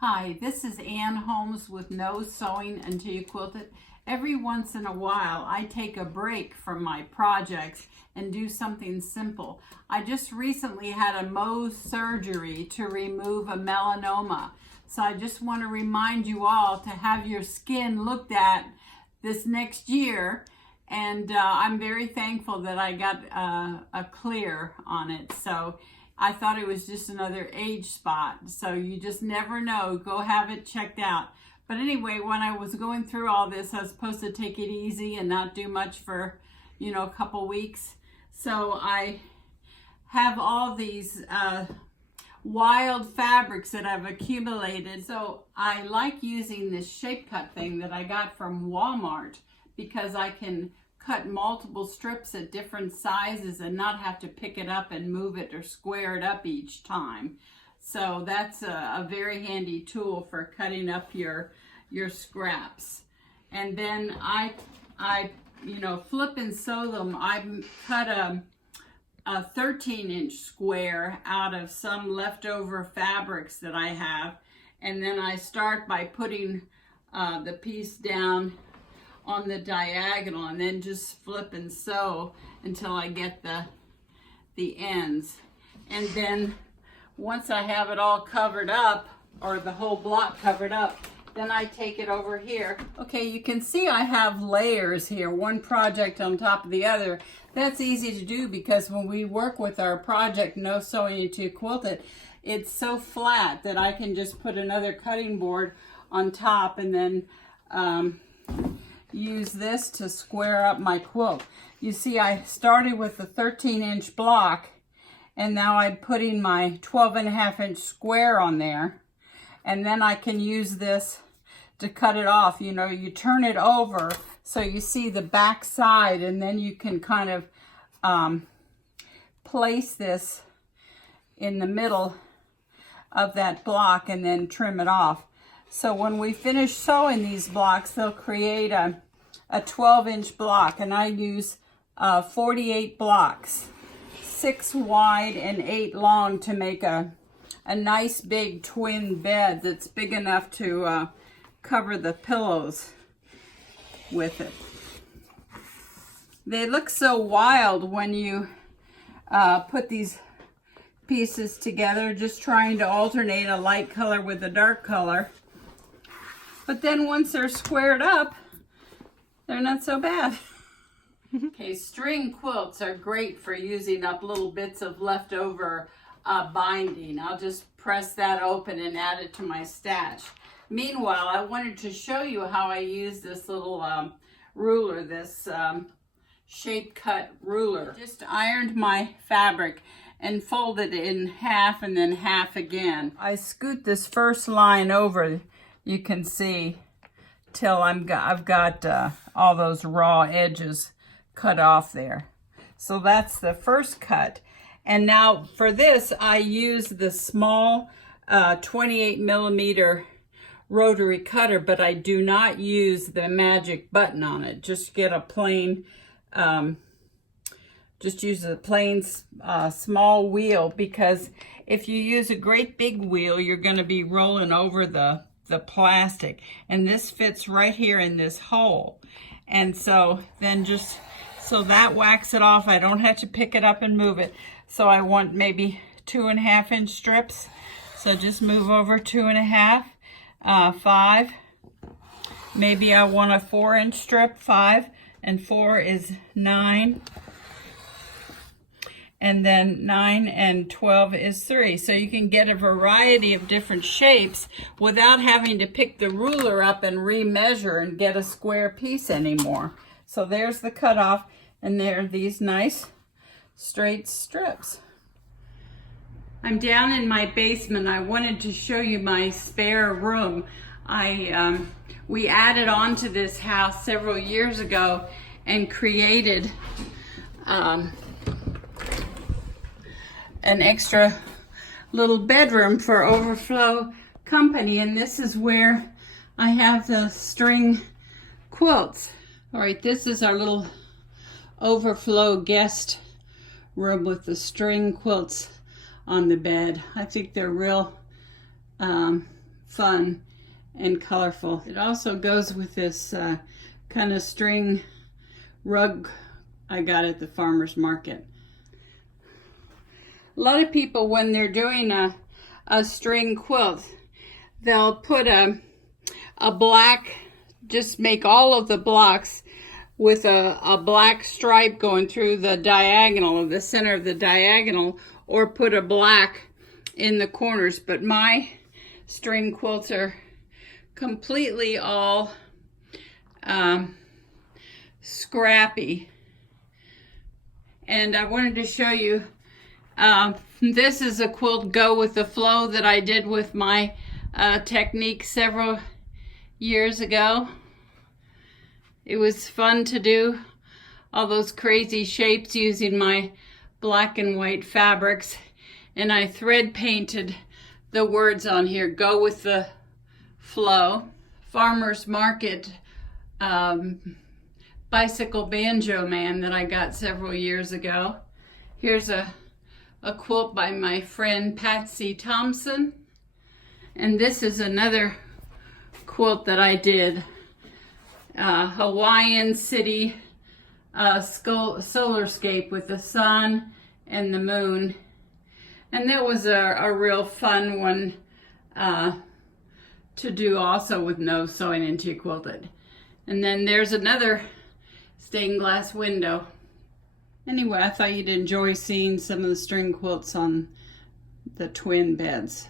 Hi, this is Ann Holmes with No Sewing Until You Quilt It. Every once in a while, I take a break from my projects and do something simple. I just recently had a Mohs surgery to remove a melanoma. So I just want to remind you all to have your skin looked at this next year. And I'm very thankful that I got a clear on it. So I thought it was just another age spot. So you just never know. Go have it checked out. But anyway, when I was going through all this, I was supposed to take it easy and not do much for, a couple weeks. So I have all these wild fabrics that I've accumulated. So I like using this shape cut thing that I got from Walmart because I can cut multiple strips at different sizes and not have to pick it up and move it or square it up each time. So that's a very handy tool for cutting up your scraps. And then I flip and sew them. I cut a 13-inch square out of some leftover fabrics that I have, and then I start by putting the piece down on the diagonal and then just flip and sew until I get the ends. And then once I have it all covered up, or the whole block covered up, then I take it over here. Okay, you can see I have layers here, one project on top of the other. That's easy to do because when we work with our project No Sewing Until You Quilt It, it's so flat that I can just put another cutting board on top and then use this to square up my quilt. You see, I started with a 13-inch block, and now I'm putting my 12.5-inch square on there, and then I can use this to cut it off. You turn it over so you see the back side, and then you can kind of place this in the middle of that block and then trim it off. So when we finish sewing these blocks, they'll create a 12-inch block, and I use 48 blocks, 6 wide and 8 long, to make a nice big twin bed that's big enough to cover the pillows with it. They look so wild when you put these pieces together, just trying to alternate a light color with a dark color. But then once they're squared up, they're not so bad. Okay, string quilts are great for using up little bits of leftover binding. I'll just press that open and add it to my stash. Meanwhile, I wanted to show you how I use this little ruler, this shape cut ruler. Just ironed my fabric and folded it in half and then half again. I scoot this first line over, you can see, till I've got all those raw edges cut off there. So that's the first cut. And now for this, I use the small 28mm rotary cutter, but I do not use the magic button on it. Just get a plain, just use a plain small wheel, because if you use a great big wheel, you're going to be rolling over the plastic, and this fits right here in this hole. And so then so that whacks it off. I don't have to pick it up and move it. So I want maybe 2.5-inch strips. So just move over 2.5, 5. Maybe I want a 4-inch strip, 5, and 4 is 9. And then 9 and 12 is 3. So you can get a variety of different shapes without having to pick the ruler up and remeasure and get a square piece anymore. So there's the cutoff, and there are these nice straight strips. I'm down in my basement. I wanted to show you my spare room. We added on to this house several years ago and created an extra little bedroom for overflow company, and this is where I have the string quilts. All right, this is our little overflow guest room with the string quilts on the bed. I think they're real fun and colorful. It also goes with this kind of string rug I got at the farmer's market. A lot of people, when they're doing a string quilt, they'll put a black, just make all of the blocks with a black stripe going through the diagonal, of the center of the diagonal, or put a black in the corners. But my string quilts are completely all scrappy. And I wanted to show you, this is a quilt Go with the Flow that I did with my technique several years ago. It was fun to do all those crazy shapes using my black and white fabrics, and I thread painted the words on here, Go with the Flow. Farmer's Market bicycle banjo man that I got several years ago. Here's a quilt by my friend Patsy Thompson, and this is another quilt that I did, Hawaiian city solarscape with the sun and the moon, and that was a real fun one to do also with no sewing into quilted. And then there's another stained glass window. Anyway, I thought you'd enjoy seeing some of the string quilts on the twin beds.